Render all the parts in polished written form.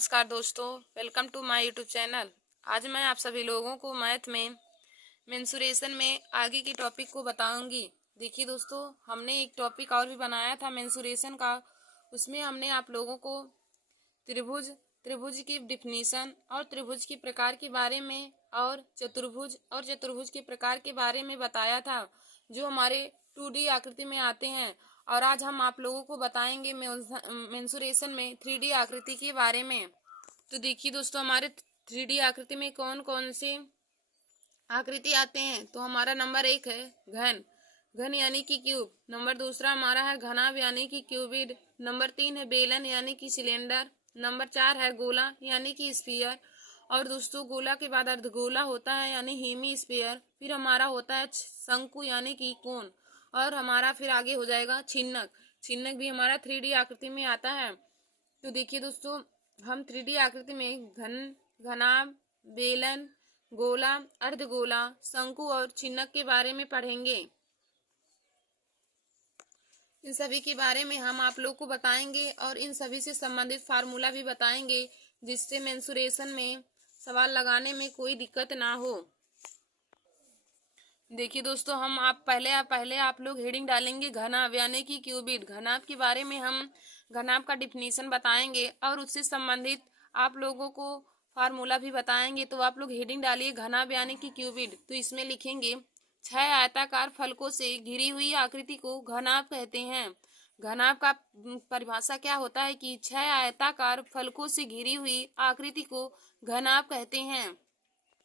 नमस्कार दोस्तों, welcome to my YouTube channel. आज मैं आप सभी लोगों को मैथ में मेंसुरेशन में आगे की टॉपिक को बताऊंगी। देखिए दोस्तों, हमने एक टॉपिक और भी बनाया था मेंसुरेशन का। उसमें हमने आप लोगों को त्रिभुज त्रिभुज की डिफिनीशन और त्रिभुज के प्रकार के बारे में और चतुर्भुज के प्रकार के बारे में बताया था, जो हमारे 2D आकृति में आते हैं। और आज हम आप लोगों को बताएंगे मेंसुरेशन में 3D आकृति के बारे में। तो देखिए दोस्तों, हमारे 3D आकृति में कौन कौन से आकृति आते हैं। तो हमारा नंबर 1 है घन, घन यानी कि क्यूब। नंबर दूसरा हमारा है घनाभ यानी कि क्यूबिड। नंबर 3 है बेलन यानी कि सिलेंडर। नंबर 4 है गोला यानी कि स्फीयर। और दोस्तों, गोला के बाद अर्धगोला होता है यानी हेमी स्फीयर। फिर हमारा होता है शंकु यानी कि कोन। और हमारा फिर आगे हो जाएगा छिन्नक। छिन्नक भी हमारा 3D आकृति में आता है। तो देखिए दोस्तों, हम 3D आकृति में घन, घनाभ, बेलन, गोला, अर्धगोला, शंकु और छिन्नक के बारे में पढ़ेंगे। इन सभी के बारे में हम आप लोग को बताएंगे और इन सभी से संबंधित फार्मूला भी बताएंगे, जिससे मेंसुरेशन में सवाल लगाने में कोई दिक्कत ना हो। देखिए दोस्तों, हम पहले आप लोग हेडिंग डालेंगे घनाभ यानी कि क्यूबिड। घनाभ के बारे में हम घनाभ का डिफिनीशन बताएंगे और उससे संबंधित आप लोगों को फार्मूला भी बताएंगे। तो आप लोग हेडिंग डालिए घनाभ यानी कि क्यूबिड। तो इसमें लिखेंगे 6 आयताकार फलकों से घिरी हुई आकृति को घनाभ कहते हैं। घनाभ का परिभाषा क्या होता है कि 6 आयताकार फलकों से घिरी हुई आकृति को घनाभ कहते हैं।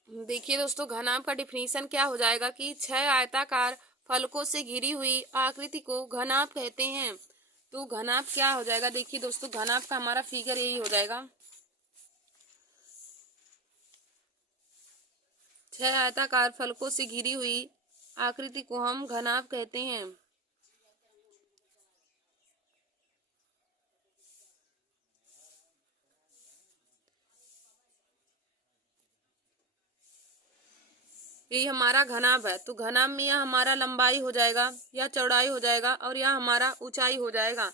देखिए दोस्तों, घनाभ का डिफिनीशन क्या हो जाएगा कि 6 आयताकार फलकों से घिरी हुई आकृति को घनाभ कहते हैं। तो घनाभ क्या हो जाएगा, देखिए दोस्तों, घनाभ का हमारा फिगर यही हो जाएगा। 6 आयताकार फलकों से घिरी हुई आकृति को हम घनाभ कहते हैं। ये हमारा घनाभ है। तो घनाभ में यह हमारा लंबाई हो जाएगा, या चौड़ाई हो जाएगा, और यह हमारा ऊंचाई हो जाएगा।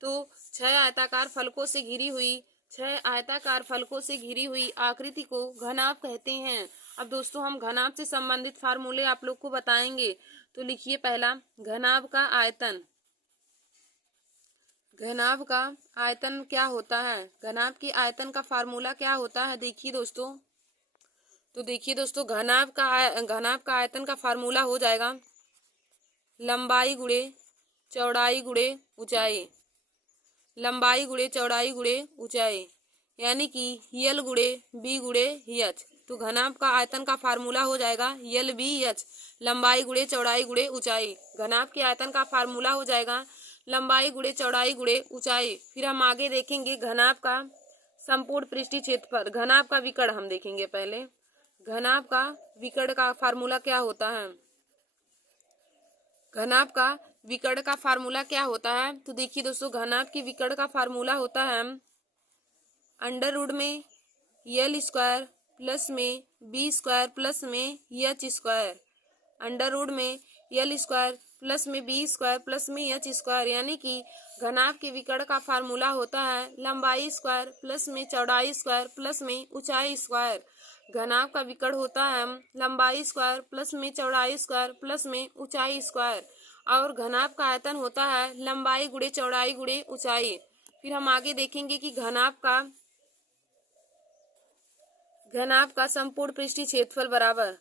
तो 6 आयताकार फलकों से घिरी हुई 6 आयताकार फलकों से घिरी हुई आकृति को घनाभ कहते हैं। अब दोस्तों, हम घनाभ से संबंधित फार्मूले आप लोग को बताएंगे। तो लिखिए पहला, घनाभ का आयतन। घनाभ का आयतन क्या होता है, घनाभ के आयतन का फार्मूला क्या होता है। देखिए दोस्तों, घनाभ का आयतन का फार्मूला हो जाएगा लंबाई गुणे चौड़ाई गुणे ऊंचाई। लंबाई गुणे चौड़ाई गुणे ऊंचाई यानी कि यल गुणे बी गुणे एच। तो घनाभ का आयतन का फार्मूला हो जाएगा यल बी एच, लंबाई गुणे चौड़ाई गुणे ऊंचाई। घनाभ के आयतन का फार्मूला हो जाएगा लंबाई गुणे चौड़ाई गुणे ऊंचाई। फिर हम आगे देखेंगे घनाभ का संपूर्ण पृष्ठीय क्षेत्रफल। घनाभ का विकर्ण हम देखेंगे पहले। घनाभ का विकर्ण का फार्मूला क्या होता है। घनाभ का विकर्ण का फार्मूला क्या होता है। तो देखिए दोस्तों, घनाभ की विकर्ण का फार्मूला होता है अंडर रूट में यल स्क्वायर प्लस में बी स्क्वायर प्लस में एच स्क्वायर। अंडर रूट में यल स्क्वायर प्लस में बी स्क्वायर प्लस में एच स्क्वायर, यानी कि घनाभ के विकर्ण का फार्मूला होता है लंबाई स्क्वायर प्लस में चौड़ाई स्क्वायर प्लस में ऊंचाई स्क्वायर। घनाभ का विकर्ण होता है लंबाई स्क्वायर प्लस में चौड़ाई स्क्वायर प्लस में ऊंचाई स्क्वायर। और घनाभ का आयतन होता है लंबाई गुणे चौड़ाई गुणे ऊंचाई। फिर हम आगे देखेंगे कि घनाभ का संपूर्ण पृष्ठीय क्षेत्रफल बराबर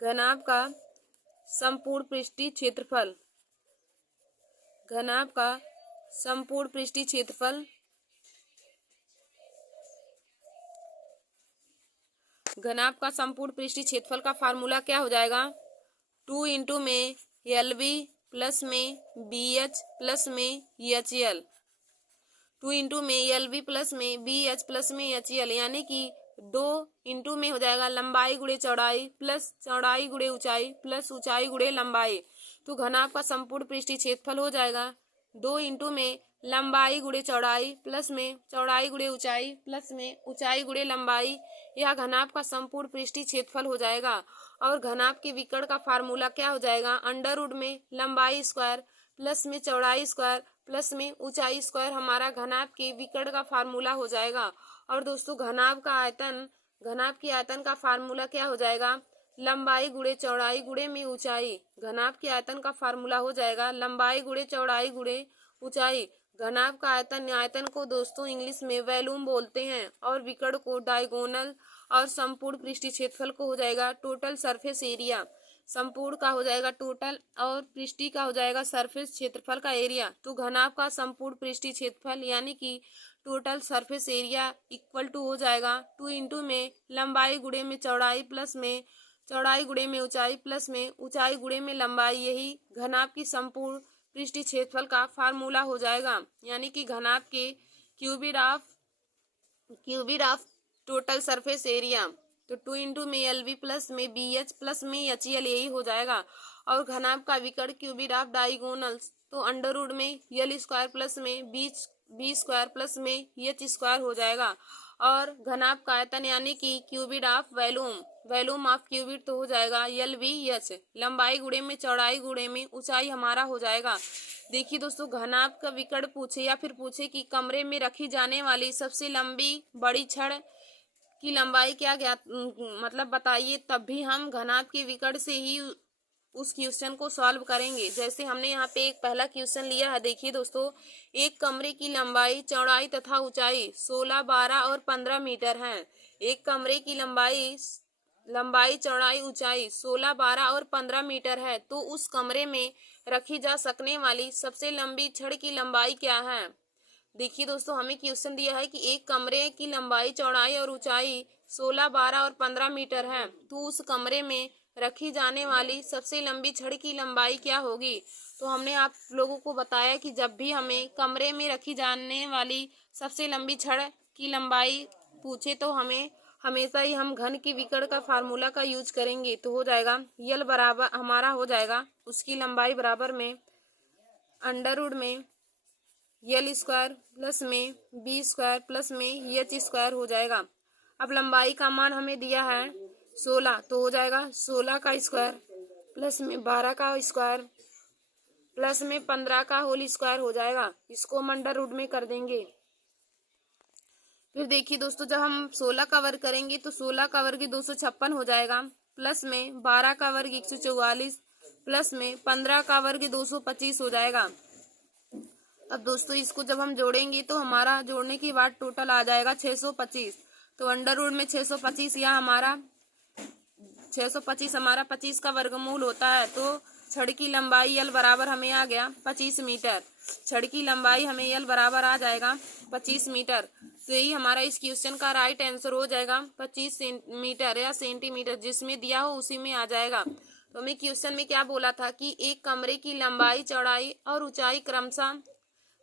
घनाभ का संपूर्ण पृष्ठीय क्षेत्रफल। घनाभ का संपूर्ण पृष्ठीय क्षेत्रफल घनाभ का संपूर्ण पृष्ठीय क्षेत्रफल का फार्मूला क्या हो जाएगा 2 इंटू में एल बी प्लस में बी एच प्लस में एच एल। 2 इंटू में एल बी प्लस में बी एच प्लस में एच एल, यानी कि 2 इंटू में हो जाएगा लंबाई गुणे चौड़ाई प्लस चौड़ाई गुणे ऊंचाई प्लस ऊंचाई गुणे लंबाई। तो घनाभ का संपूर्ण पृष्ठीय क्षेत्रफल हो जाएगा 2 इंटू में लंबाई गुणे चौड़ाई प्लस में चौड़ाई गुणे ऊंचाई प्लस में ऊंचाई गुणे लंबाई। यह घनाभ का संपूर्ण पृष्ठीय क्षेत्रफल हो जाएगा। और घनाभ के विकर्ण का फार्मूला क्या हो जाएगा अंडर रूट में लंबाई स्क्वायर प्लस में चौड़ाई स्क्वायर प्लस में ऊंचाई स्क्वायर हमारा घनाभ के विकर्ण का फार्मूला हो जाएगा। और दोस्तों घनाभ के आयतन का फार्मूला क्या हो जाएगा, लंबाई गुणे चौड़ाई गुणे में ऊंचाई। घनाभ के आयतन का फार्मूला हो जाएगा लंबाई गुणे चौड़ाई गुणे ऊंचाई। घनाभ का आयतन को दोस्तों इंग्लिश में वॉल्यूम बोलते हैं और विकर्ण को डायगोनल और संपूर्ण पृष्ठीय क्षेत्रफल को हो जाएगा टोटल सरफेस एरिया। संपूर्ण का हो जाएगा टोटल और पृष्ठीय का हो जाएगा सरफेस क्षेत्रफल का एरिया। तो घनाभ का संपूर्ण पृष्ठीय क्षेत्रफल यानी कि total surface area equal to हो जाएगा 2 इंटू में लंबाई गुणे में चौड़ाई प्लस में चौड़ाई गुणे में ऊंचाई प्लस में ऊंचाई गुणे में लंबाई। यही घनाभ की संपूर्ण पृष्ठीय क्षेत्रफल का फार्मूला हो जाएगा, यानी कि घनाभ के क्यूबिड ऑफ टोटल सरफेस एरिया। तो 2 इंटू में एल बी प्लस में बी एच प्लस में एच एल यही हो जाएगा। और घनाभ का विकर्ण क्यूबिड ऑफ डायगोनल्स तो अंडर रूट में एल स्क्वायर प्लस में बी स्क्वायर प्लस में एच स्क्वायर हो जाएगा। और घनाभ का आयतन यानी कि क्यूबिड ऑफ वॉल्यूम ऑफ क्यूबिड तो हो जाएगा एल बी एच। लंबाई गुणे में चौड़ाई गुणे में ऊंचाई हमारा हो जाएगा। देखिए दोस्तों घनाभ का विकर्ण पूछे या फिर पूछे कि कमरे में रखी जाने वाली सबसे लंबी बड़ी छड़ की लंबाई क्या ज्ञात मतलब बताइए, तब भी हम घनाभ के विकर्ण से ही उस क्वेश्चन को सॉल्व करेंगे। जैसे हमने यहाँ पे एक पहला क्वेश्चन लिया है, देखिए दोस्तों एक कमरे की लंबाई चौड़ाई तथा ऊंचाई 16, 12 और 15 मीटर है। एक कमरे की लंबाई चौड़ाई ऊंचाई 16, 12 और 15 मीटर है, तो उस कमरे में रखी जा सकने वाली सबसे लंबी छड़ की लंबाई क्या है। देखिए दोस्तों हमें क्वेश्चन दिया है कि एक कमरे की लंबाई चौड़ाई और ऊंचाई 16, 12 और 15 मीटर है, तो उस कमरे में रखी जाने वाली सबसे लंबी छड़ की लंबाई क्या होगी। तो हमने आप लोगों को बताया कि जब भी हमें कमरे में रखी जाने वाली सबसे लंबी छड़ की लंबाई पूछे तो हमें हमेशा ही हम घन की विकर्ण का फार्मूला का यूज करेंगे। तो हो जाएगा यल बराबर हमारा हो जाएगा उसकी लंबाई बराबर में अंडर रूट में एल स्क्वायर प्लस में बी स्क्वायर प्लस में एच स्क्वायर हो जाएगा। अब लंबाई का मान हमें दिया है 16, तो हो जाएगा 16 का स्क्वायर प्लस में 12 का स्क्वायर प्लस में 15 का होल स्क्वायर हो जाएगा। इसको हम अंडर रूट में कर देंगे। फिर देखिए दोस्तों जब हम 16 का वर्ग करेंगे तो 16 का वर्ग 256 हो जाएगा, प्लस में 12 का वर्ग 144 प्लस में 15 का वर्ग 225 हो जाएगा। अब दोस्तों इसको जब हम जोड़ेंगे तो हमारा जोड़ने के बाद टोटल आ जाएगा 625। तो अंडर रूट में 625 या हमारा 625 हमारा 25 का वर्गमूल होता है। तो छड़ की लंबाई एल बराबर हमें आ गया 25 मीटर। छड़ की लंबाई हमें एल बराबर आ जाएगा 25 मीटर। तो यही हमारा इस क्वेश्चन का राइट आंसर हो जाएगा 25 मीटर या सेंटीमीटर, जिसमें दिया हो उसी में आ जाएगा। तो हमें क्वेश्चन में क्या बोला था कि एक कमरे की लंबाई चौड़ाई और ऊंचाई क्रमशः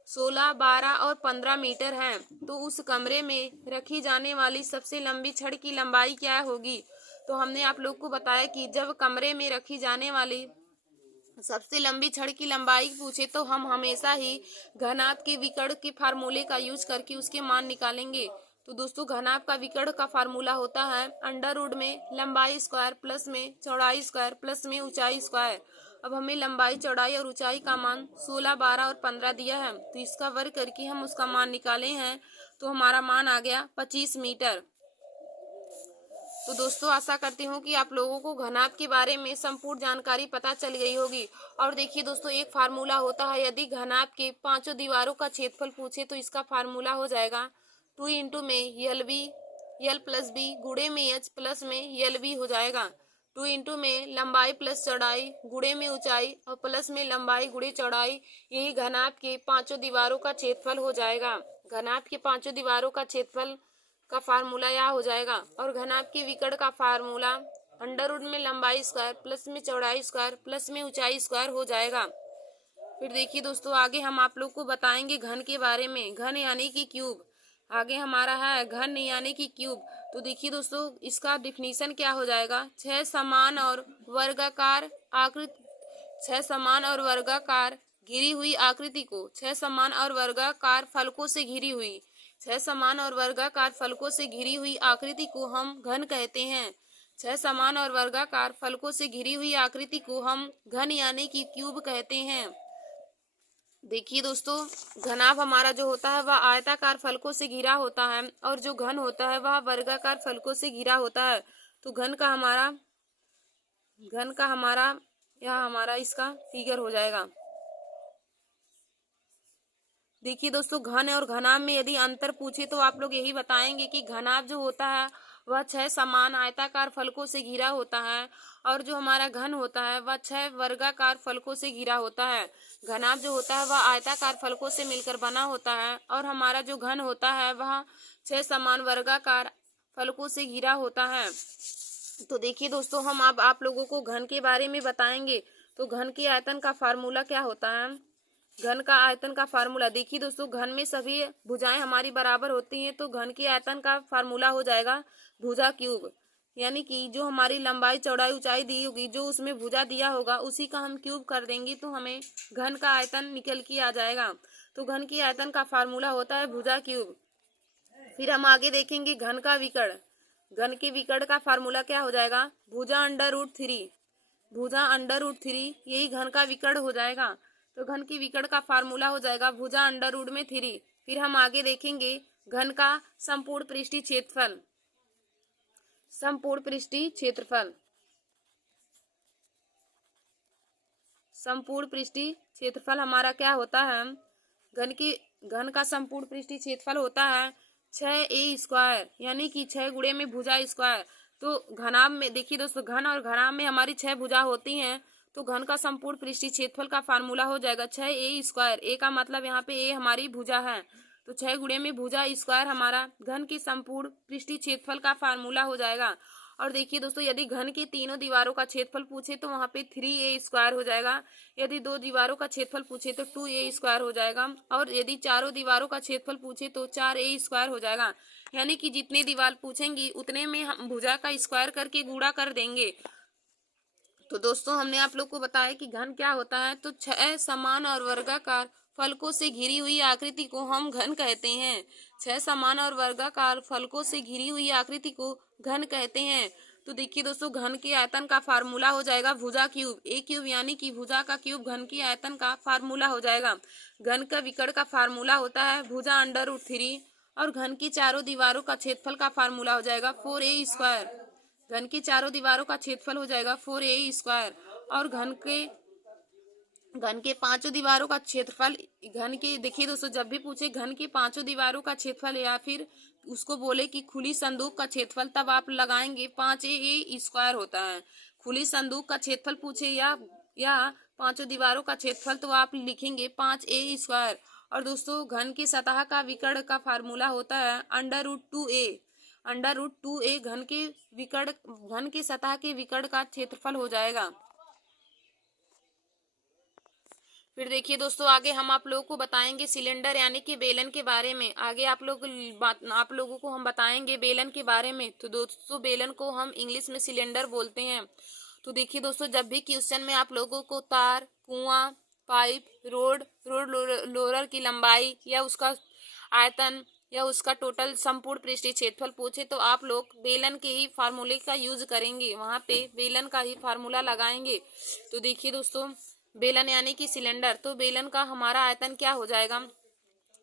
16, 12 और 15 मीटर है, तो उस कमरे में रखी जाने वाली सबसे लंबी छड़ की लंबाई क्या होगी। तो हमने आप लोग को बताया कि जब कमरे में रखी जाने वाली सबसे लंबी छड़ की लंबाई पूछे तो हम हमेशा ही घनाभ के विकर्ण के फार्मूले का यूज करके उसके मान निकालेंगे। तो दोस्तों घनाभ का विकर्ण का फार्मूला होता है अंडर रूट में लंबाई स्क्वायर प्लस में चौड़ाई स्क्वायर प्लस में ऊंचाई स्क्वायर। अब हमें लंबाई चौड़ाई और ऊंचाई का मान 16, 12 और 15 दिया है, तो इसका वर्ग करके हम उसका मान निकाले हैं, तो हमारा मान आ गया 25 मीटर। तो दोस्तों आशा करती हूँ कि आप लोगों को घनाभ के बारे में संपूर्ण जानकारी पता चल गई होगी। और देखिए दोस्तों एक फार्मूला होता है, यदि घनाभ के पांचों दीवारों का क्षेत्रफल पूछे तो इसका फार्मूला हो जाएगा 2 इंटू में एल प्लस बी गुणे में एच प्लस में एल बी हो जाएगा। 2 इंटू में लंबाई प्लस चौड़ाई गुणे में ऊंचाई और प्लस में लंबाई गुणे चौड़ाई, यही घनाभ के पांचों दीवारों का क्षेत्रफल हो जाएगा। घनाभ के पांचों दीवारों का क्षेत्रफल का फार्मूला यह हो जाएगा। और घनाभ के विकर्ण का फार्मूला अंडर रूट में लंबाई स्क्वायर प्लस में चौड़ाई स्क्वायर प्लस में ऊंचाई स्क्वायर हो जाएगा। फिर देखिए दोस्तों आगे हम आप लोग को बताएंगे घन के बारे में। घन यानी कि क्यूब। आगे हमारा है घन यानी कि क्यूब। तो देखिए दोस्तों इसका डिफिनीशन क्या हो जाएगा, 6 समान और वर्गाकार घिरी हुई आकृति को 6 समान और वर्गाकार फलकों से घिरी हुई 6 समान और वर्गाकार फलकों से घिरी हुई आकृति को हम घन कहते हैं। 6 समान और वर्गाकार फलकों से घिरी हुई आकृति को हम घन यानी कि क्यूब कहते हैं। देखिए दोस्तों, घनाभ हमारा जो होता है वह आयताकार फलकों से घिरा होता है और जो घन होता है वह वर्गाकार फलकों से घिरा होता है। तो घन का हमारा यह हमारा इसका फिगर हो जाएगा। देखिए दोस्तों, घन और घनाभ में यदि अंतर पूछे तो आप लोग यही बताएंगे कि घनाभ जो होता है वह 6 समान आयताकार फलकों से घिरा होता है और जो हमारा घन होता है वह 6 वर्गाकार फलकों से घिरा होता है। घनाभ जो होता है वह आयताकार फलकों से मिलकर बना होता है और हमारा जो घन होता है वह 6 समान वर्गाकार फलकों से घिरा होता है। तो देखिए दोस्तों, हम अब आप लोगों को घन के बारे में बताएंगे। तो घन के आयतन का फार्मूला क्या होता है? घन का आयतन का फार्मूला, देखिए दोस्तों, घन में सभी भुजाएं हमारी बराबर होती हैं तो घन के आयतन का फार्मूला हो जाएगा भुजा क्यूब। यानी कि जो हमारी लंबाई चौड़ाई ऊंचाई दी होगी, जो उसमें भुजा दिया होगा उसी का हम क्यूब कर देंगे तो हमें घन का आयतन निकल के आ जाएगा। तो घन के आयतन का फार्मूला होता है भुजा क्यूब। फिर हम आगे देखेंगे घन का विकर्ण। घन के विकर्ण का फार्मूला क्या हो जाएगा? भुजा अंडर रूट 3। भुजा अंडर रूट 3 यही घन का विकर्ण हो जाएगा। तो घन की विकर्ण का फार्मूला हो जाएगा भुजा अंडर रूट में 3। फिर हम आगे देखेंगे घन का संपूर्ण पृष्ठीय क्षेत्रफल। संपूर्ण पृष्ठीय क्षेत्रफल, संपूर्ण पृष्ठीय क्षेत्रफल हमारा क्या होता है? घन का संपूर्ण पृष्ठीय क्षेत्रफल होता है 6a², यानी कि 6 गुणे में भुजा स्क्वायर। तो घनाभ में देखिए दोस्तों, घन और घनाभ में हमारी 6 भुजा होती हैं तो घन का संपूर्ण पृष्ठीय क्षेत्रफल का फार्मूला हो जाएगा 6a²। ए का मतलब यहाँ पे ए हमारी भुजा है तो 6 गुणे में भुजा स्क्वायर हमारा घन के संपूर्ण पृष्ठीय क्षेत्रफल का फार्मूला हो जाएगा। और देखिए दोस्तों, यदि घन की तीनों दीवारों का क्षेत्रफल पूछे तो वहां पे 3a² हो जाएगा। यदि 2 दीवारों का क्षेत्रफल पूछे तो 2a² हो जाएगा और यदि चारों दीवारों का क्षेत्रफल पूछे तो 4a² हो जाएगा। यानी कि जितने दीवार पूछेंगी उतने में हम भुजा का स्क्वायर करके गुणा कर देंगे। तो दोस्तों, हमने आप लोग को बताया कि घन क्या होता है। तो 6 समान और वर्गाकार फलकों से घिरी हुई आकृति को हम घन कहते हैं। 6 समान और वर्गाकार फलकों से घिरी हुई आकृति को घन कहते हैं। तो देखिए दोस्तों, घन के आयतन का फार्मूला हो जाएगा भुजा क्यूब। ए क्यूब यानी कि भुजा का क्यूब घन के आयतन का फार्मूला हो जाएगा। घन का विकर्ण का फार्मूला होता है भुजा अंडर रूट 3 और घन की चारों दीवारों का क्षेत्रफल का फार्मूला हो जाएगा 4a²। घन की चारों दीवारों का क्षेत्रफल हो जाएगा 4a² और घन के पांचों दीवारों का क्षेत्रफल, घन के देखिए दोस्तों, जब भी पूछे घन की पांचों दीवारों का क्षेत्रफल या फिर उसको बोले कि खुली संदूक का क्षेत्रफल, तब आप लगाएंगे 5a² होता है। खुली संदूक का क्षेत्रफल पूछे या पांचों दीवारों का क्षेत्रफल तो आप लिखेंगे 5a²। और दोस्तों, घन की सतह का विकर्ण का फार्मूला होता है under root 2a। Under root 2a घन की सतह के विकर्ण का क्षेत्रफल हो जाएगा। फिर देखिए दोस्तों, आगे हम आप लोगों को बताएंगे सिलेंडर यानी कि बेलन के बारे में। आगे आप लोगों को हम बताएंगे बेलन के बारे में। तो दोस्तों, बेलन को हम इंग्लिश में सिलेंडर बोलते हैं। तो देखिए दोस्तों, जब भी क्वेश्चन में आप लोगों को तार, कुआं, पाइप, रोलर की लंबाई या उसका आयतन या उसका टोटल संपूर्ण पृष्ठीय क्षेत्रफल पूछे तो आप लोग बेलन के ही फार्मूले का यूज करेंगे, वहां पे बेलन का ही फार्मूला लगाएंगे। तो देखिए दोस्तों, बेलन यानी कि सिलेंडर, तो बेलन का हमारा आयतन क्या हो जाएगा?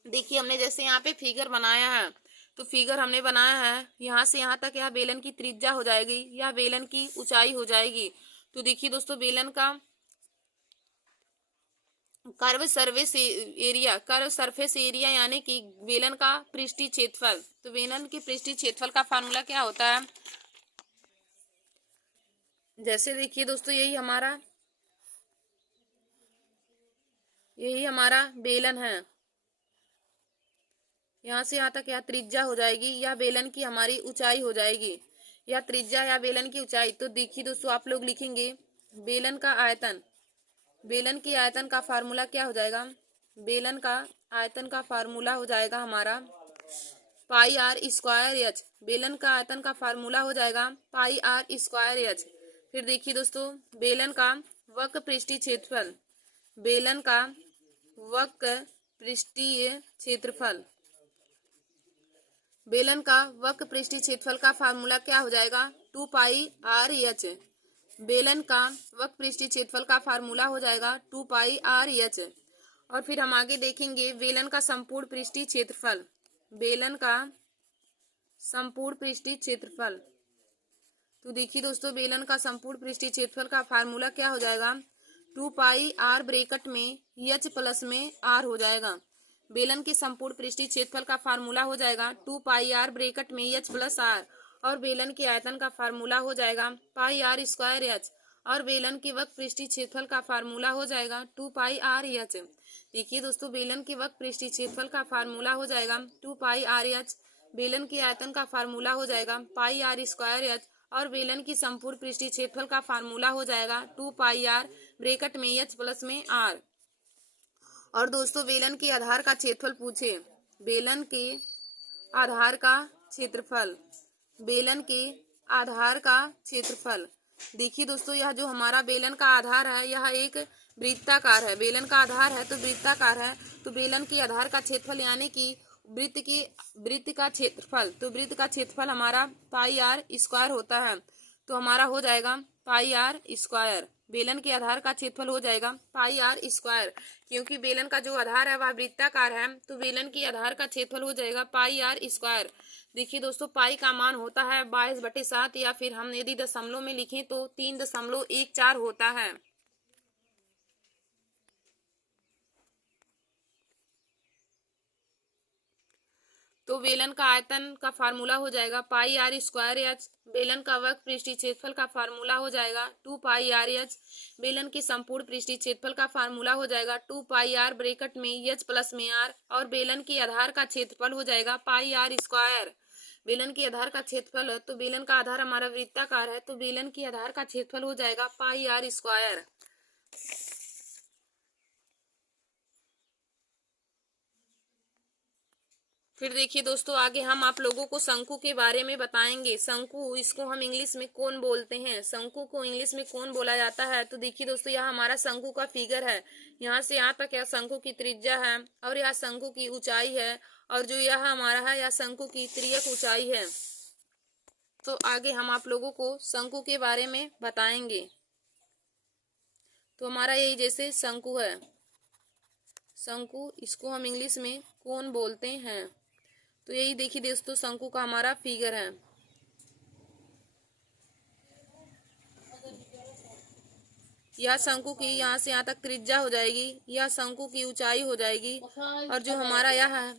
देखिए, हमने जैसे यहाँ पे फिगर बनाया है, तो फिगर हमने बनाया है यहाँ से यहाँ तक, यह बेलन की त्रिज्या हो जाएगी, यह बेलन की ऊंचाई हो जाएगी। तो देखिए दोस्तों, बेलन का कर्व सरफेस एरिया यानी कि बेलन का पृष्ठीय क्षेत्रफल। तो बेलन के पृष्ठीय क्षेत्रफल का फार्मूला क्या होता है? जैसे देखिए दोस्तों, यही हमारा बेलन है। यहाँ से यहाँ तक यह त्रिज्या हो जाएगी, यह बेलन की हमारी ऊंचाई हो जाएगी, यह त्रिज्या या बेलन की ऊंचाई। तो देखिए दोस्तों, आप लोग लिखेंगे बेलन का आयतन। बेलन की आयतन का फार्मूला क्या हो जाएगा? बेलन का आयतन का फार्मूला हो जाएगा हमारा πr²h। बेलन का आयतन का फार्मूला हो जाएगा πr²h। फिर देखिए दोस्तों, बेलन का वक्र पृष्ठीय क्षेत्रफल। बेलन का वक्र पृष्ठीय क्षेत्रफल। बेलन का वक्र पृष्ठीय क्षेत्रफल का फार्मूला क्या हो जाएगा? 2πr(h). बेलन का वक्र पृष्ठीय क्षेत्रफल का फार्मूला हो जाएगा 2πr(h). और फिर हम आगे देखेंगे बेलन का संपूर्ण पृष्ठीय क्षेत्रफल। बेलन का संपूर्ण पृष्ठीय क्षेत्रफल। तो देखिए दोस्तों, बेलन का संपूर्ण पृष्ठीय क्षेत्रफल का फार्मूला क्या हो जाएगा, 2πr ब्रैकेट में h प्लस में r हो जाएगा। बेलन के संपूर्ण पृष्ठीय क्षेत्रफल का फार्मूला हो जाएगा 2πr ब्रैकेट में h प्लस r, और बेलन के आयतन का फार्मूला हो जाएगा πr स्क्वायर h, और बेलन के वक्र पृष्ठीय क्षेत्रफल का फार्मूला हो जाएगा 2πr h। देखिए दोस्तों, बेलन के वक्र पृष्ठीय क्षेत्रफल का फार्मूला हो जाएगा 2πr h, बेलन के आयतन का फार्मूला हो जाएगा πr स्क्वायर h, और बेलन की संपूर्ण पृष्ठीय क्षेत्रफल का फार्मूला हो जाएगा 2πr ब्रैकेट में h प्लस में r। और दोस्तों, बेलन के आधार का क्षेत्रफल पूछे। बेलन के आधार का क्षेत्रफल। बेलन के आधार का क्षेत्रफल। देखिए दोस्तों, यह जो हमारा बेलन का आधार है यह एक वृत्ताकार है। बेलन का आधार है तो वृत्ताकार है, तो बेलन के आधार का क्षेत्रफल यानी कि वृत्त का क्षेत्रफल, तो वृत्त का क्षेत्रफल हमारा πr स्क्वायर होता है। तो हमारा हो जाएगा πr स्क्वायर। बेलन के आधार का क्षेत्रफल हो जाएगा πr स्क्वायर, क्योंकि बेलन का जो आधार है वह वृत्ताकार है, तो बेलन के आधार का क्षेत्रफल हो जाएगा πr स्क्वायर। देखिए दोस्तों, पाई का मान होता है 22/7, या फिर हम यदि दशमलव में लिखें तो 3.14 होता है। तो बेलन का आयतन का फार्मूला हो जाएगा πr स्क्वायर h। बेलन का वक्र पृष्ठीय क्षेत्रफल का फार्मूला हो जाएगा 2πr h। बेलन के संपूर्ण पृष्ठीय क्षेत्रफल का फार्मूला हो जाएगा 2πr ब्रैकेट में h प्लस में r, और बेलन के आधार का क्षेत्रफल हो जाएगा πr स्क्वायर। बेलन के आधार का क्षेत्रफल, तो बेलन का आधार हमारा वृत्ताकार है, तो बेलन के आधार का क्षेत्रफल हो जाएगा πr स्क्वायर। फिर देखिए दोस्तों, आगे हम आप लोगों को शंकु के बारे में बताएंगे। शंकु, इसको हम इंग्लिश में कोन बोलते हैं। शंकु को इंग्लिश में कोन बोला जाता है। तो देखिए दोस्तों, यह हमारा शंकु का फिगर है। यहाँ से यहाँ तक यह शंकु की त्रिज्या है, और यह शंकु की ऊंचाई है, और जो यह हमारा है यह शंकु की तिर्यक ऊंचाई है। तो आगे हम आप लोगों को शंकु के बारे में बताएंगे। तो हमारा यही जैसे शंकु है, शंकु, इसको हम इंग्लिश में कोन बोलते हैं। तो यही देखिए दोस्तों, शंकु का हमारा फिगर है। यह शंकु की यहाँ से यहाँ तक त्रिज्या हो जाएगी, यह शंकु की ऊंचाई हो जाएगी, और जो हमारा यह है,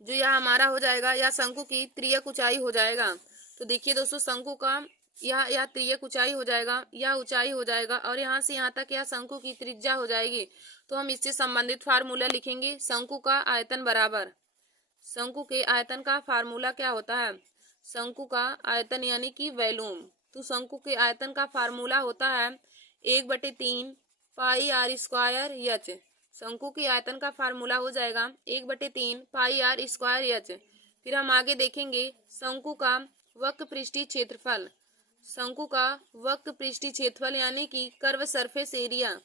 जो यह हमारा हो जाएगा यह शंकु की तिर्यक ऊंचाई हो जाएगा। तो देखिए दोस्तों, शंकु का यह तिर्यक ऊंचाई हो जाएगा, यह ऊंचाई हो जाएगा, और यहाँ से यहाँ तक यह शंकु की त्रिज्या हो जाएगी। तो हम इससे संबंधित फार्मूला लिखेंगे। शंकु का आयतन बराबर, शंकु के आयतन का फार्मूला क्या होता है, शंकु का आयतन यानी कि वॉल्यूम। तो शंकु के आयतन का फार्मूला होता है 1/3 πr स्क्वायर h। शंकु के आयतन का फार्मूला हो जाएगा 1/3 πr स्क्वायर h। फिर हम आगे देखेंगे शंकु का वक्र पृष्ठीय क्षेत्रफल। शंकु का वक्र पृष्ठीय क्षेत्रफल यानी कि कर्व सरफेस एरिया।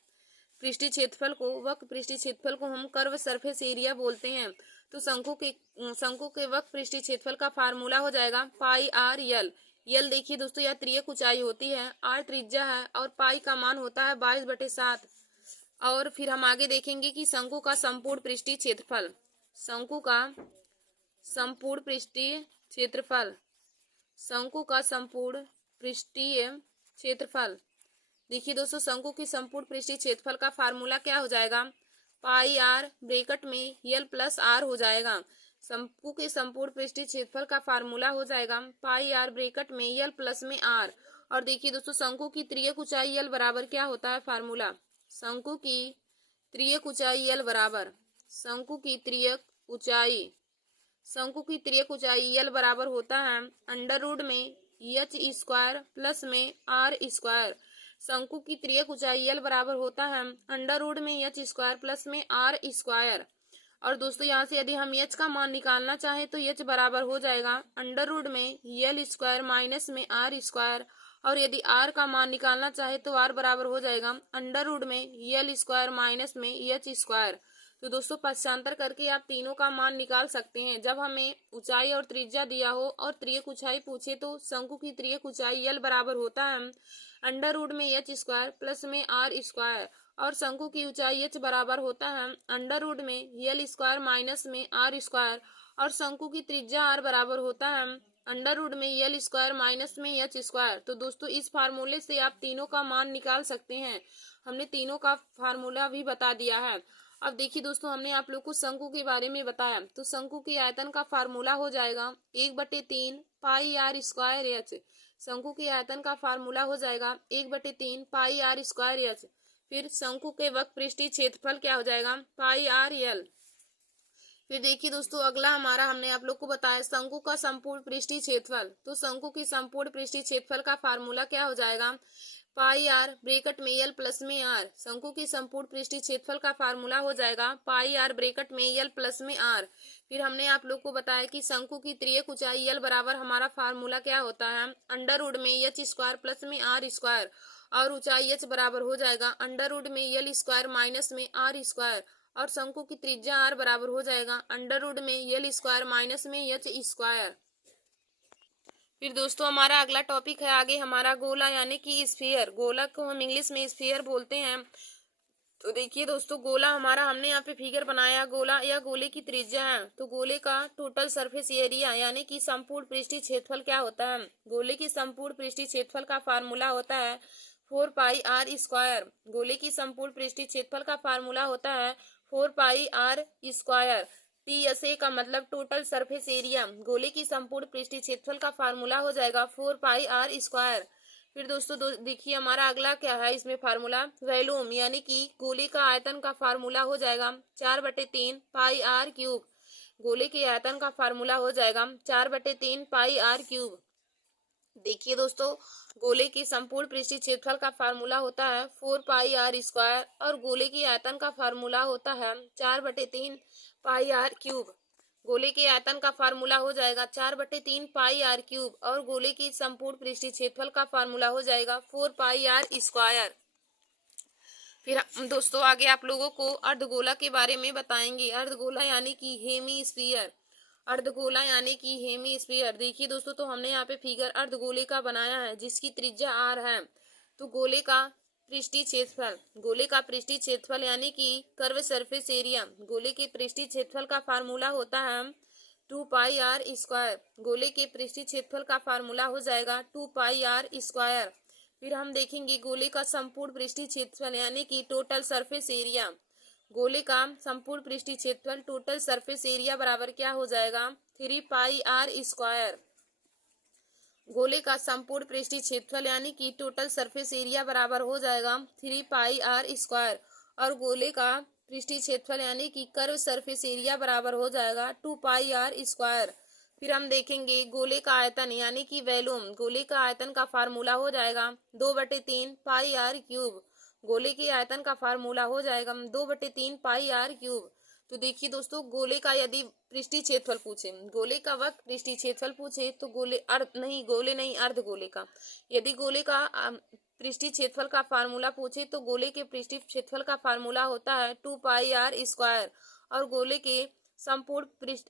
पृष्ठीय क्षेत्रफल को, वक्र पृष्ठीय क्षेत्रफल को हम कर्व सरफेस एरिया बोलते हैं। तो शंकु के वक्र पृष्ठीय क्षेत्रफल का फार्मूला हो जाएगा πr l। यल देखिए दोस्तों, यह तिर्यक ऊंचाई होती है, r त्रिज्या है, और पाई का मान होता है 22/7। और फिर हम आगे देखेंगे कि शंकु का संपूर्ण पृष्ठीय क्षेत्रफल। शंकु का संपूर्ण पृष्ठीय क्षेत्रफल। शंकु का संपूर्ण पृष्ठीय क्षेत्रफल। देखिए दोस्तों, शंकु की संपूर्ण पृष्ठीय क्षेत्रफल का फार्मूला क्या हो जाएगा, πr ब्रैकेट में l प्लस r हो जाएगा। शंकु के संपूर्ण पृष्ठीय क्षेत्रफल का फार्मूला हो जाएगा πr ब्रैकेट में l प्लस में r। और देखिए दोस्तों, शंकु की तिर्यक ऊंचाई l बराबर क्या होता है फार्मूला, शंकु की तिर्यक ऊंचाई l बराबर, शंकु की तिर्यक ऊंचाई, शंकु की तिर्यक ऊंचाई l बराबर होता है अंडर में h स्क्वायर प्लस में r स्क्वायर। शंकु की तिर्यक ऊंचाई l बराबर होता है अंडर में h स्क्वायर प्लस में r स्क्वायर। और दोस्तों, यहाँ से यदि हम h का मान निकालना चाहें तो h बराबर हो जाएगा अंडर में l स्क्वायर माइनस में r स्क्वायर, और यदि r का मान निकालना चाहे तो r बराबर हो जाएगा अंडर में l स्क्वायर माइनस में h स्क्वायर। तो दोस्तों, पक्षांतर करके आप तीनों का मान निकाल सकते हैं। जब हमें ऊंचाई और त्रिज्या दिया हो और तिर्यक ऊंचाई पूछे तो शंकु की तिर्यक ऊंचाई l बराबर होता है अंडर में h स्क्वायर प्लस में r स्क्वायर, और शंकु की ऊंचाई h बराबर होता है अंडर रूट में यल स्क्वायर माइनस में आर स्क्वायर, और शंकु की त्रिज्या r बराबर होता है अंडर रूट में यल स्क्वायर माइनस में एच स्क्वायर। तो दोस्तों इस फार्मूले से आप तीनों का मान निकाल सकते हैं। हमने तीनों का फार्मूला भी बता दिया है। अब देखिए दोस्तों, हमने आप लोग को शंकु के बारे में बताया, तो शंकु के आयतन का फार्मूला हो जाएगा 1/3 पाई आर स्क्वायर एच। शंकु के आयतन का फार्मूला हो जाएगा 1/3 पाई आर स्क्वायर एच। फिर शंकु के वक्र पृष्ठीय क्षेत्रफल क्या हो जाएगा पाई आर यल। फिर देखिए दोस्तों, अगला हमारा हमने आप लोग को बताया शंकु का संपूर्ण पृष्ठीय क्षेत्रफल। तो शंकु की संपूर्ण पृष्ठीय क्षेत्रफल का फार्मूला क्या हो जाएगा पाई आर ब्रैकेट में यल प्लस में आर। शंकु की संपूर्ण पृष्ठीय क्षेत्रफल का फार्मूला हो जाएगा पाई आर ब्रैकेट में यल प्लस में आर। फिर हमने आप लोग को बताया कि शंकु की त्रियक ऊंचाई यल बराबर हमारा फार्मूला क्या होता है अंडर रूट में एच स्क्वायर प्लस में आर स्क्वायर, और ऊंचाई एच बराबर हो जाएगा अंडर रूट में यल स्क्वायर माइनस में आर स्क्वायर, और शंकु की त्रिज्या r बराबर हो जाएगा अंडर रूट में यल स्क्वायर माइनस में एच स्क्वायर। फिर दोस्तों हमारा अगला टॉपिक है आगे हमारा गोला यानी कि स्फीयर। गोला को हम इंग्लिश में स्फीयर बोलते हैं। तो देखिए दोस्तों, गोला हमारा हमने यहाँ पे फिगर बनाया, गोला या गोले की त्रिज्या है। तो गोले का टोटल सरफेस एरिया यानी कि संपूर्ण पृष्ठीय क्षेत्रफल क्या होता है, गोले की संपूर्ण पृष्ठीय क्षेत्रफल का फार्मूला होता है 4 पाई आर स्क्वायर। गोले की संपूर्ण पृष्ठीय क्षेत्रफल का फार्मूला होता है 4 पाई आर स्क्वायर। टीएसए का मतलब टोटल सरफेस एरिया। गोले की संपूर्ण पृष्ठीय क्षेत्रफल का फार्मूला हो जाएगा 4 पाई आर स्क्वायर। फिर दोस्तों देखिए हमारा अगला क्या है इसमें फार्मूला वॉल्यूम यानी कि गोले का आयतन का फार्मूला हो जाएगा 4/3 पाई आर क्यूब। गोले के आयतन का फार्मूला हो जाएगा 4/3 पाई आर क्यूब। देखिए दोस्तों, गोले की संपूर्ण पृष्ठीय क्षेत्रफल का फार्मूला होता है 4 पाई आर स्क्वायर, और गोले की आयतन का फार्मूला होता है 4/3 पाई आर क्यूब। गोले के आयतन का फार्मूला हो जाएगा 4/3 पाई आर क्यूब, और गोले की संपूर्ण पृष्ठीय क्षेत्रफल का फार्मूला हो जाएगा 4 पाई आर स्क्वायर। फिर दोस्तों आगे आप लोगों को अर्धगोला के बारे में बताएंगे। अर्धगोला यानी कि हेमी स्फीयर। अर्धगोला यानी कि हेमी स्फीयर। देखिए दोस्तों, तो हमने यहाँ पे फिगर अर्धगोले का बनाया है जिसकी त्रिज्या आर है। तो गोले का पृष्ठीय क्षेत्रफल, गोले का पृष्ठीय क्षेत्रफल यानी कि कर्व सरफेस एरिया, गोले के पृष्ठीय क्षेत्रफल का फार्मूला होता है 2 पाई आर स्क्वायर। गोले के पृष्ठीय क्षेत्रफल का फार्मूला हो जाएगा 2 पाई आर स्क्वायर। फिर हम देखेंगे गोले का संपूर्ण पृष्ठीय क्षेत्रफल यानी कि टोटल सरफेस एरिया। गोले का संपूर्ण पृष्ठीय क्षेत्रफल टोटल सरफेस एरिया बराबर क्या हो जाएगा 3 पाई आर स्क्वायर। गोले का संपूर्ण पृष्ठीय क्षेत्रफल यानी कि टोटल सरफेस एरिया बराबर हो जाएगा 3 पाई आर स्क्वायर, और गोले का पृष्ठीय क्षेत्रफल यानी कि कर्व सरफेस एरिया बराबर हो जाएगा 2 पाई आर स्क्वायर। फिर हम देखेंगे गोले का आयतन यानी कि वॉल्यूम। गोले का आयतन का फार्मूला हो जाएगा 2/3 पाई आर क्यूब। गोले के आयतन का फार्मूला हो जाएगा 2/3 पाई आर क्यूब। तो देखिए दोस्तों, गोले का यदि पृष्ठीय क्षेत्रफल पूछे, गोले का वक्र पृष्ठीय क्षेत्रफल पूछे तो गोले अर्धगोले का, यदि गोले का पृष्ठीय क्षेत्रफल का फार्मूला पूछे तो गोले के पृष्ठीय क्षेत्रफल का फार्मूला होता है 2 पाई आर स्क्वायर, और गोले के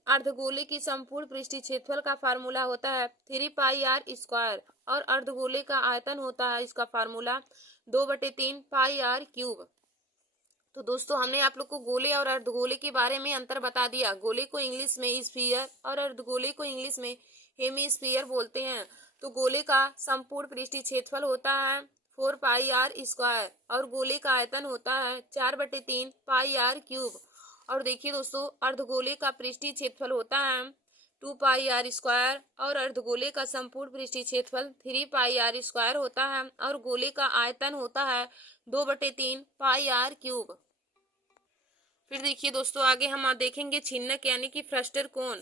अर्धगोले की संपूर्ण पृष्ठीय क्षेत्रफल का फार्मूला होता है 3 पाई आर स्क्वायर, और अर्धगोले का आयतन होता है इसका फार्मूला 2/3 पाई आर क्यूब। तो दोस्तों हमने आप लोग को गोले और अर्धगोले के बारे में अंतर बता दिया। गोले को इंग्लिश में स्फीयर और अर्धगोले को इंग्लिश में हेमी स्फीयर बोलते हैं। तो गोले का संपूर्ण पृष्ठीय क्षेत्रफल होता है 4 पाई आर स्क्वायर, और गोले का आयतन होता है 4/3 पाई आर क्यूब। और देखिए दोस्तों, अर्धगोले का पृष्ठीय क्षेत्रफल होता है 2 पाई आर स्क्वायर, और अर्धगोले का संपूर्ण पृष्ठीय क्षेत्रफल 3 पाई आर स्क्वायर होता है, और गोले का आयतन होता है 2/3 पाई आर क्यूब। फिर देखिए दोस्तों, आगे हम देखेंगे छिन्नक यानी कि फ्रस्टर कोण।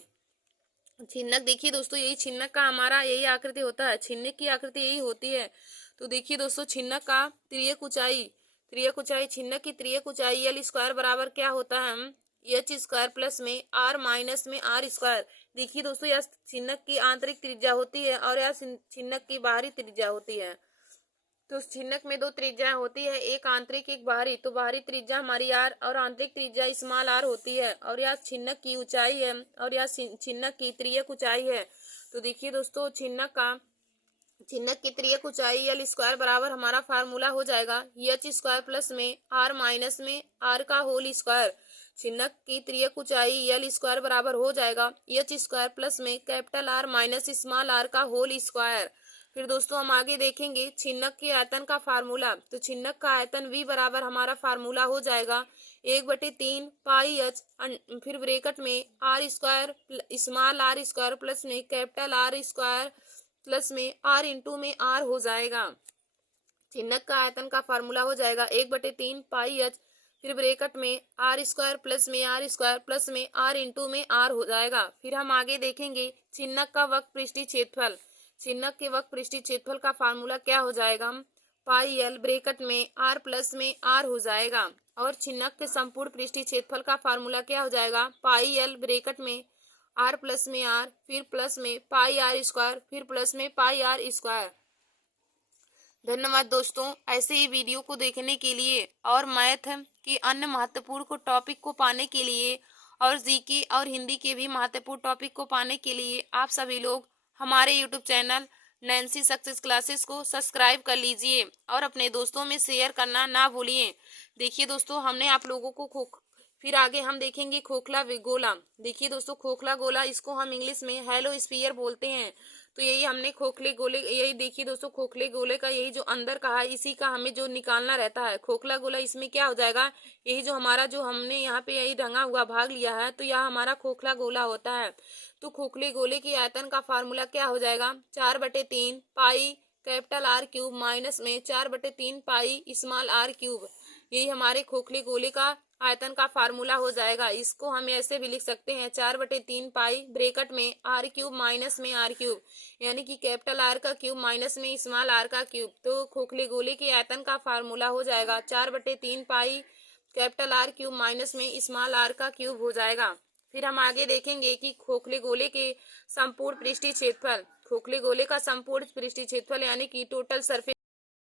छिन्नक देखिए दोस्तों, यही छिन्नक का हमारा यही आकृति होता है, छिन्नक की आकृति यही होती है। तो देखिए दोस्तों, छिन्नक का त्रियक ऊंचाई छिन्नक की त्रियक ऊंचाई यल स्क्वायर बराबर क्या होता है एच स्क्वायर प्लस में आर माइनस में आर स्क्वायर। देखिए दोस्तों, यह छिन्नक की आंतरिक त्रिज्या होती है और यह छिन्नक की बाहरी त्रिज्या होती है। तो छिन्नक में दो त्रिज्याएं होती है, एक आंतरिक एक बाहरी। तो बाहरी त्रिज्या हमारी आर और आंतरिक त्रिज्या स्मॉल आर होती है, और यह छिन्नक की ऊंचाई है और यह छिन्नक की त्रियक ऊंचाई है। तो देखिए दोस्तों, छिन्नक का चिन्हक की तिर्यक ऊंचाई एल स्क्वायर बराबर हमारा फार्मूला हो जाएगा एच स्क्वायर प्लस में आर माइनस में आर का होल स्क्वायर। चिन्हक की तिर्यक ऊंचाई एल स्क्वायर बराबर हो जाएगा एच स्क्वायर प्लस में capital R minus small r का होल स्क्वायर। फिर दोस्तों हम आगे देखेंगे छिन्नक के आयतन का फार्मूला। तो छिन्नक का आयतन v बराबर हमारा फार्मूला हो जाएगा 1/3 पाई एच, फिर ब्रेकेट में R square small r square plus में कैपिटल आर स्क्वायर प्लस में आर इंटू में आर हो जाएगा। छिन्नक का आयतन का फार्मूला हो जाएगा 1/3 पाई एच, फिर ब्रेकेट में आर स्क्वायर प्लस में आर इंटू में आर हो जाएगा। फिर हम आगे देखेंगे छिन्नक का वक्र पृष्ठीय क्षेत्रफल। छिन्नक के वक्र पृष्ठीय क्षेत्रफल का फार्मूला क्या हो जाएगा, पाई एल ब्रेकेट में आर प्लस में आर हो जाएगा। और छिन्नक के संपूर्ण पृष्ठीय क्षेत्रफल का फार्मूला क्या हो जाएगा, पाई एल ब्रेकेट में आर प्लस में आर, फिर प्लस में पाई आर स्क्वायर, फिर प्लस में पाई आर स्क्वायर। धन्यवाद दोस्तों, ऐसे ही वीडियो को देखने के लिए और मैथ के अन्य महत्वपूर्ण टॉपिक को पाने के लिए और जीके और हिंदी के भी महत्वपूर्ण टॉपिक को पाने के लिए आप सभी लोग हमारे YouTube channel Nancy success classes को सब्सक्राइब कर लीजिए और अपने दोस्तों में शेयर करना ना भूलिए। देखिए दोस्तों, हमने आप लोगों को फिर आगे हम देखेंगे खोखला गोला। देखिए दोस्तों, खोखला गोला इसको हम इंग्लिश में हेलो स्फीयर बोलते हैं। तो यही हमने खोखले गोले, यही देखिए दोस्तों, खोखले गोले का यही जो अंदर का है इसी का हमें जो निकालना रहता है खोखला गोला। इसमें क्या हो जाएगा, यही जो हमारा जो हमने यहाँ पे यही रंगा हुआ भाग लिया है तो यह हमारा खोखला गोला होता है। तो खोखले गोले की आयतन का फार्मूला क्या हो जाएगा, 4/3 pi capital R cube minus में 4/3 पाई स्मॉल आर क्यूब। यही हमारे खोखले गोले का आयतन का फार्मूला हो जाएगा। इसको हम ऐसे भी लिख सकते हैं 4/3 पाई ब्रेकेट में आर क्यूब माइनस में आर क्यूब, यानी कि कैपिटल आर का क्यूब माइनस में स्मॉल आर का क्यूब। तो खोखले गोले के आयतन का फार्मूला हो जाएगा 4/3 pi capital R cube minus में स्मॉल आर का क्यूब हो जाएगा। फिर हम आगे देखेंगे कि खोखले गोले के संपूर्ण पृष्ठीय क्षेत्रफल। खोखले गोले का संपूर्ण पृष्ठीय क्षेत्रफल यानी कि टोटल सरफेस